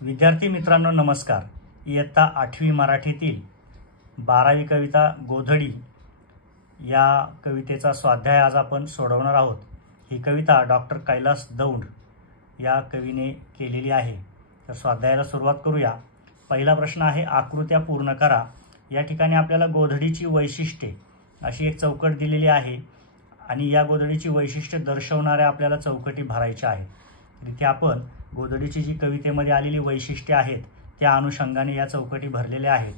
विद्यार्थी मित्रांनो नमस्कार। इयत्ता 8वी मराठीतील 12वी कविता गोधडी या कवितेचा स्वाध्याय आज आपण सोडवणार आहोत। ही कविता डॉक्टर कैलास दौंड या कवीने केलेली आहे। तर स्वाध्यायाला सुरुवात करूया। पहिला प्रश्न आहे आकृत्या पूर्ण करा। या ठिकाणी आपल्याला गोधडीची वैशिष्ट्ये अशी एक चौकट दिलेली आहे आणि या गोधडीची वैशिष्ट्ये दर्शवणाऱ्या आपल्याला चौकटी भरायच्या आहेत। इथे आपण गोधडीची जी कवितेमध्ये आलेली वैशिष्ट्ये आहेत त्या अनुषंगाने या चौकटी भरलेल्या आहेत।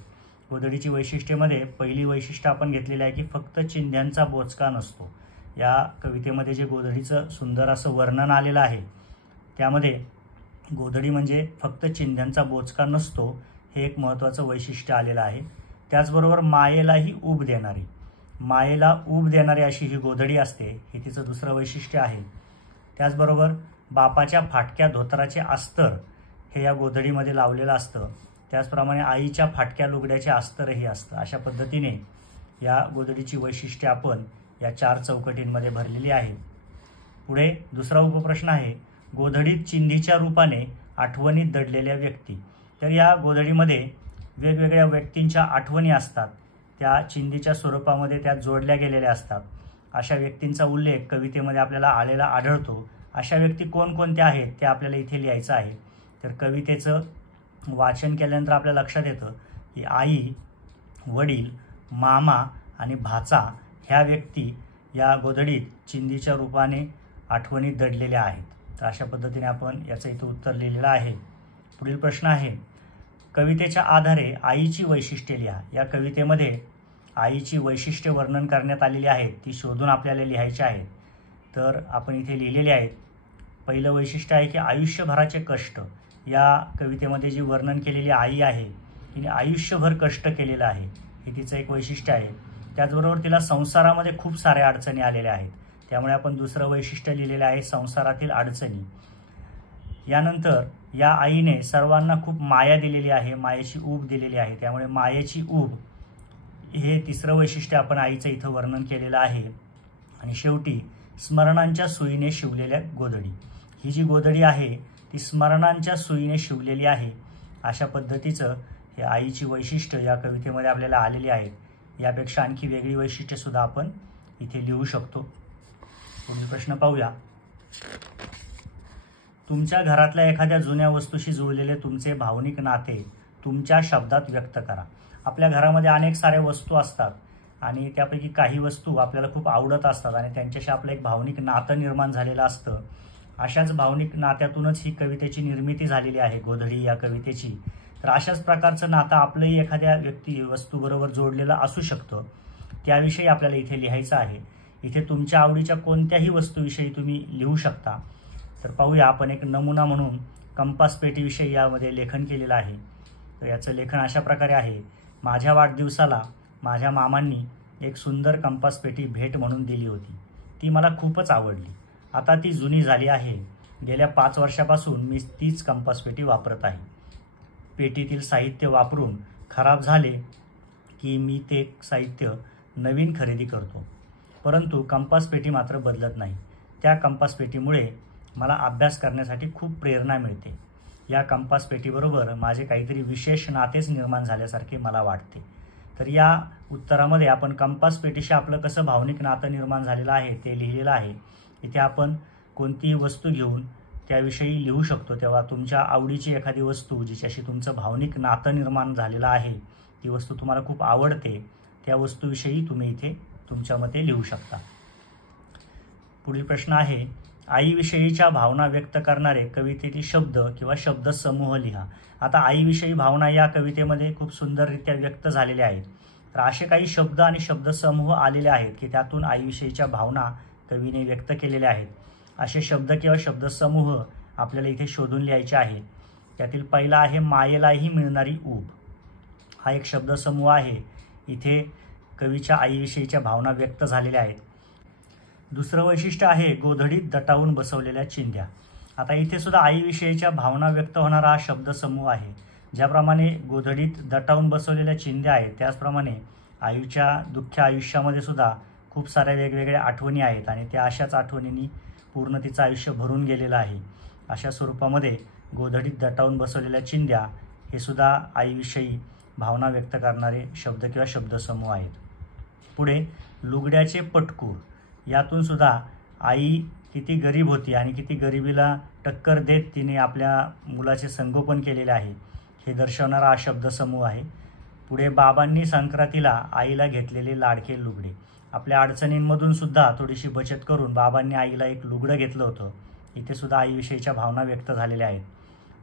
गोधडीची वैशिष्ट्येमध्ये पहिली वैशिष्ट्य आपण घेतलेली आहे की फक्त चिंध्यांचा बोचका नसतो। या कवितेमध्ये जे गोधडीचं सुंदर असं वर्णन आलेलं आहे त्यामध्ये गोधडी म्हणजे फक्त चिंध्यांचा बोचका नसतो हे एक महत्त्वाचं वैशिष्ट्य आलेलं आहे। त्याचबरोबर मायेलाही ऊब देणारी, मायेला ऊब देणारी अशी ही गोधडी असते, हे तिचं दुसरं वैशिष्ट्य आहे। त्याचबरोबर बापाच्या फाटक्या धोतराचे अस्तर हे या गोधडीमध्ये लावलेलं असतं। त्याचप्रमाणे आईच्या फाटक्या लुगड्याचे अस्तरही असतं। अशा पद्धतीने या गोधडीची वैशिष्ट्ये आपण या 4 चौकटींमध्ये भरलेली आहे। पुढे दुसरा उपप्रश्न आहे गोधडीत चिंधीच्या रूपाने आठवणीत दडलेल्या व्यक्ती। तर या गोधडीमध्ये वेगवेगळ्या व्यक्तींच्या आठवणी असतात, त्या चिंधीच्या स्वरूपामध्ये त्या जोडल्या गेलेल्या असतात। अशा व्यक्तींचा उल्लेख कवितेमध्ये आपल्याला आलेला आढळतो। अशा व्यक्ती कोणकोणत्या आहेत ते आपल्याला इथे लिहायचं आहे। तर कवितेचं वाचन केल्यानंतर आपल्या लक्षात येतं की आई, वडील, मामा आणि भाचा ह्या व्यक्ती या गोधडीत चिंधीच्या रूपाने आठवणीत दडलेल्या आहेत। तर अशा पद्धतीने आपण याचं इथं उत्तर लिहिलेलं आहे। पुढील प्रश्न आहे कवितेच्या आधारे आईची वैशिष्ट्ये लिहा। या कवितेमध्ये आईची वैशिष्ट्ये वर्णन करण्यात आलेली आहेत, ती शोधून आपल्याला लिहायची आहेत। तर आपण इथे लिहिलेले आहेत। पहिलं वैशिष्ट्य आहे की आयुष्यभराचे कष्ट। या कवितेमध्ये जी वर्णन केलेली आई आहे तिने आयुष्यभर कष्ट केलेलं आहे, हे तिचं एक वैशिष्ट्य आहे। त्याचबरोबर तिला संसारामध्ये खूप साऱ्या अडचणी आलेल्या आहेत, त्यामुळे आपण दुसरं वैशिष्ट्य लिहिलेलं आहे संसारातील अडचणी। यानंतर या आईने सर्वांना खूप माया दिलेली आहे, मायेची ऊब दिलेली आहे, त्यामुळे मायेची ऊब हे तिसरं वैशिष्ट्य आपण आईचं इथं वर्णन केलेलं आहे। आणि शेवटी स्मरणांच्या सुईने शिवलेल्या गोधडी। ही जी गोधडी आहे ती स्मरणांच्या सुईने शिवलेली आहे। अशा पद्धतीचं हे आईची वैशिष्ट्य या कवितेमध्ये आपल्याला आलेली आहेत। यापेक्षा आणखी वेगळी वैशिष्ट्ये सुद्धा आपण इथे लिहू शकतो। पुढील प्रश्न पाहूया। तुमच्या घरातल्या एखाद्या जुन्या वस्तूशी जुळलेले तुमचे भावनिक नाते तुमच्या शब्दात व्यक्त करा। आपल्या घरामध्ये अनेक साऱ्या वस्तू असतात आणि त्यापैकी काही वस्तू आपल्याला खूप आवडत असतात आणि त्यांच्याशी आपलं एक भावनिक नातं निर्माण झालेलं असतं। अशाच भावनिक नात्यातूनच ही कवितेची निर्मिती झालेली आहे, गोधडी या कवितेची। तर अशाच प्रकारचं नातं आपलंही एखाद्या वस्तूबरोबर जोडलेलं असू शकतं, त्याविषयी आपल्याला इथे लिहायचं आहे। इथे तुमच्या आवडीच्या कोणत्याही वस्तूविषयी तुम्ही लिहू शकता। तर पाहूया आपण एक नमुना म्हणून कंपास पेटीविषयी यामध्ये लेखन केलेलं आहे। तर याचं लेखन अशा प्रकारे आहे। माझ्या वाढदिवसाला माझ्या मामांनी एक सुंदर कंपास पेटी भेट म्हणून दिली होती, ती मला खूपच आवडली। आता ती जुनी झाली आहे, गेल्या 5 वर्षापासून मी तीच कंपास पेटी वापरत आहे। पेटीतील साहित्य वापरून खराब झाले की मी ते साहित्य नवीन खरेदी करतो, परंतु कंपास पेटी मात्र बदलत नाही। त्या कंपास पेटीमुळे मला अभ्यास करण्यासाठी खूप प्रेरणा मिळते। या कंपास पेटीबरोबर माझे काहीतरी विशेष नातेच निर्माण झाल्यासारखे मला वाटते। तर या उत्तरामध्ये आपण कंपास पेटीशी आपलं कसं भावनिक नातं निर्माण झालेलं आहे ते लिहिलेलं आहे। इथे आपण कोणतीही वस्तू घेऊन त्याविषयी लिहू शकतो, तेव्हा तुमच्या आवडीची एखादी वस्तू जिच्याशी तुमचं भावनिक नातं निर्माण झालेलं आहे, ती वस्तू तुम्हाला खूप आवडते, त्या वस्तूविषयी तुम्ही इथे तुमच्या मते लिहू शकता। पुढील प्रश्न आहे आईविषयीच्या भावना व्यक्त करणारे कवितेतील शब्द किंवा शब्दसमूह लिहा। आता आईविषयी भावना या कवितेमध्ये खूप सुंदररित्या व्यक्त झालेल्या आहेत। तर असे काही शब्द आणि शब्दसमूह आलेले आहेत की त्यातून आईविषयीच्या भावना कवीने व्यक्त केलेल्या आहेत। असे शब्द किंवा शब्दसमूह आपल्याला इथे शोधून लिहायचे आहे। त्यातील पहिला आहे मायेलाही मिळणारी ऊब। हा एक शब्दसमूह आहे, इथे कवीच्या आईविषयीच्या भावना व्यक्त झालेल्या आहेत। दुसरं वैशिष्ट्य आहे गोधडीत दटावून बसवलेल्या चिंध्या। आता इथे सुद्धा आईविषयीच्या भावना व्यक्त होणारा हा शब्दसमूह आहे। ज्याप्रमाणे गोधडीत दटावून बसवलेल्या चिंध्या आहेत त्याचप्रमाणे आईच्या दुःख्या आयुष्यामध्ये सुद्धा खूप साऱ्या वेगवेगळ्या आठवणी आहेत आणि त्या अशाच आठवणींनी पूर्ण तिचं आयुष्य भरून गेलेलं आहे। अशा स्वरूपामध्ये गोधडीत दटावून बसवलेल्या चिंध्या हे सुद्धा आईविषयी भावना व्यक्त करणारे शब्द किंवा शब्दसमूह आहेत. पुढे लुगड्याचे पटकूर, यातून सुद्धा आई किती गरीब होती आणि किती गरिबीला टक्कर देत तिने आपल्या मुलाचे संगोपन केलेले आहे हे दर्शवणारा हा शब्दसमूह आहे. पुढे बाबांनी संक्रांतीला आईला घेतलेले लाडके लुगडे, आपल्या अडचणींमधून सुद्धा थोडीशी बचत करून बाबांनी आईला एक लुगडं घेतलं होतं. इथे सुद्धा आईविषयीच्या भावना व्यक्त झालेल्या आहेत.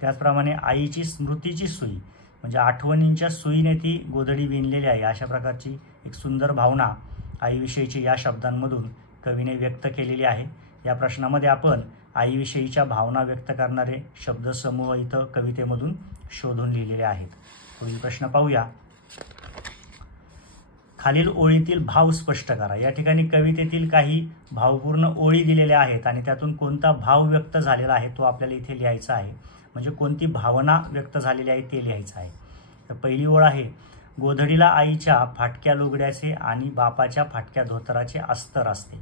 त्याचप्रमाणे आईची स्मृतीची सुई, म्हणजे आठवणींच्या सुईने ती गोधडी विणलेली आहे, अशा प्रकारची एक सुंदर भावना आईविषयीची या शब्दांमधून कवीने व्यक्त केलेली आहे. या प्रश्नामध्ये आपण आईविषयीच्या भावना व्यक्त करणारे शब्दसमूह इथं कवितेमधून शोधून लिहिलेले आहेत. पुढील प्रश्न पाहूया. खालील ओळीतील भाव स्पष्ट करा. या ठिकाणी कवितेतील काही भावपूर्ण ओळी दिलेल्या आहेत आणि त्यातून कोणता भाव व्यक्त झालेला आहे तो आपल्याला इथे लिहायचा आहे. म्हणजे कोणती भावना व्यक्त झालेली आहे ते लिहायचं आहे. तर पहिली ओळ आहे, गोधडीला आईच्या फाटक्या लुगड्याचे आणि बापाच्या फाटक्या धोतराचे अस्तर असते.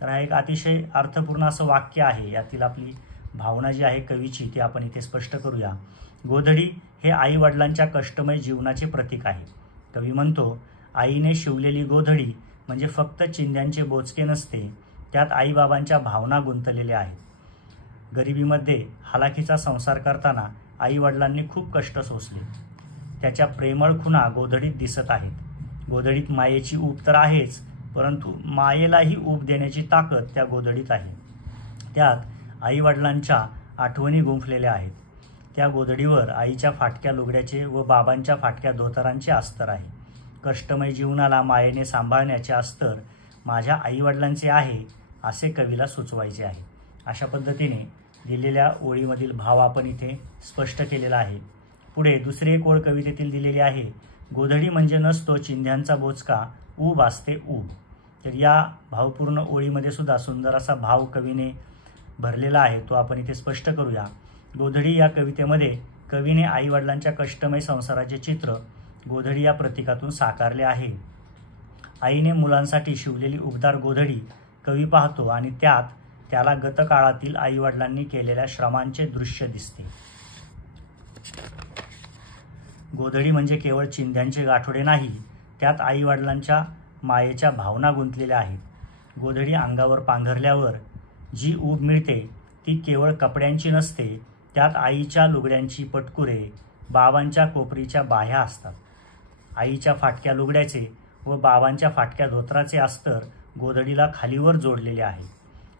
तर हा एक अतिशय अर्थपूर्ण असं वाक्य आहे. यातील आपली भावना जी आहे कवीची ती आपण इथे स्पष्ट करूया. गोधडी हे आई वडिलांच्या कष्टमय जीवनाचे प्रतीक आहे. कवी म्हणतो, आईने शिवलेली गोधडी म्हणजे फक्त चिंध्यांचे बोचके नसते, त्यात आईबाबांच्या भावना गुंतलेल्या आहेत. गरिबीमध्ये हालाखीचा संसार करताना आई वडिलांनी खूप कष्ट सोसले. त्याच्या प्रेमळ खुणा गोधडीत दिसत आहेत. गोधडीत मायेची ऊब तर आहेच, परंतु मायेलाही ऊब देण्याची ताकद त्या गोधडीत आहे. त्यात आई वडिलांच्या आठवणी गुंफलेल्या आहेत. त्या गोधडीवर आईच्या फाटक्या लुगड्याचे व बाबांच्या फाटक्या धोतरांचे अस्तर आहे. कष्टमय जीवनाला मायेने सांभाळण्याचे अस्तर माझ्या आईवडिलांचे आहे असे कवीला सुचवायचे आहे. अशा पद्धतीने दिलेल्या ओळीमधील भाव आपण इथे स्पष्ट केलेला आहे. पुढे दुसरी एक ओळ कवितेतील दिलेली आहे, गोधडी म्हणजे नसतो चिंध्यांचा बोचका, ऊब असते ऊब. तर या भावपूर्ण ओळीमध्ये सुद्धा सुंदर असा भाव कवीने भरलेला आहे, तो आपण इथे स्पष्ट करूया. गोधडी या कवितेमध्ये कवीने आईवडिलांच्या कष्टमय संसाराचे चित्र गोधडी या प्रतीकातून साकारले आहे. आईने मुलांसाठी शिवलेली उबदार गोधडी कवी पाहतो आणि त्यात त्याला गतकाळातील आईवडिलांनी केलेल्या श्रमांचे दृश्य दिसते. गोधडी म्हणजे केवळ चिंध्यांचे गाठोडे नाही, त्यात आईवडिलांच्या मायेच्या भावना गुंतलेल्या आहेत. गोधडी अंगावर पांघरल्यावर जी ऊब मिळते ती केवळ कपड्यांची नसते, त्यात आईच्या लुगड्यांची पटकुरे, बाबांच्या कोपरीच्या बाह्या असतात. आईच्या फाटक्या लुगड्याचे व बाबांच्या फाटक्या धोतराचे अस्तर गोधडीला खालीवर जोडलेले आहे.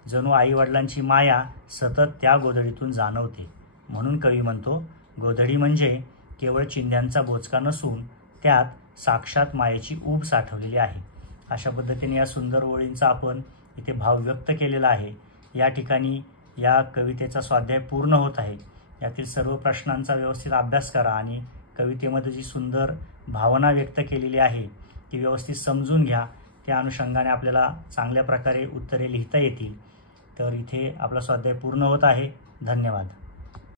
जणू आईवडिलांची माया सतत त्या गोधडीतून जाणवते. म्हणून कवी म्हणतो, गोधडी म्हणजे केवळ चिंध्यांचा बोचका नसून त्यात साक्षात मायेची ऊब साठवलेली आहे. अशा पद्धतीने या सुंदर ओळींचा आपण इथे भाव व्यक्त केलेला आहे. या ठिकाणी या कवितेचा स्वाध्याय पूर्ण होत आहे. यातील सर्व प्रश्नांचा व्यवस्थित अभ्यास करा आणि कवितेमध्ये जी सुंदर भावना व्यक्त केलेली आहे ती व्यवस्थित समजून घ्या. त्या अनुषंगाने आपल्याला चांगल्या प्रकारे उत्तरे लिहिता येतील. तर इथे आपला स्वाध्याय पूर्ण होत आहे. धन्यवाद.